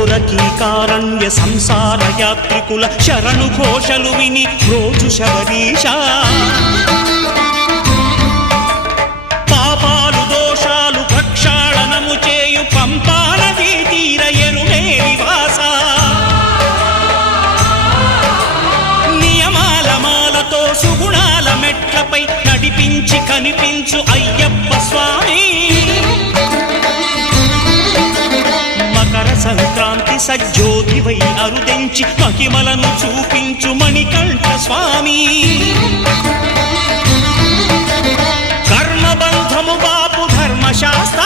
ఘోరకీకారణ్య సంసార యాత్రికుల శరణు ఘోషలు విని రోజు శబరీష పాపాలు దోషాలు ప్రక్షాళనము చేయు పంపానదీ తీర ఎరుమే నివాస నియమాల మాలతో సుగుణాల మెట్లపై నడిపించి కనిపించు అయ్యప్ప స్వామి మకర సంక్రాంతి సజ్జోతివై అరుదెంచి మహిమలను చూపించు మణికంఠ స్వామి కర్మబంధము బాపు ధర్మశాస్త్ర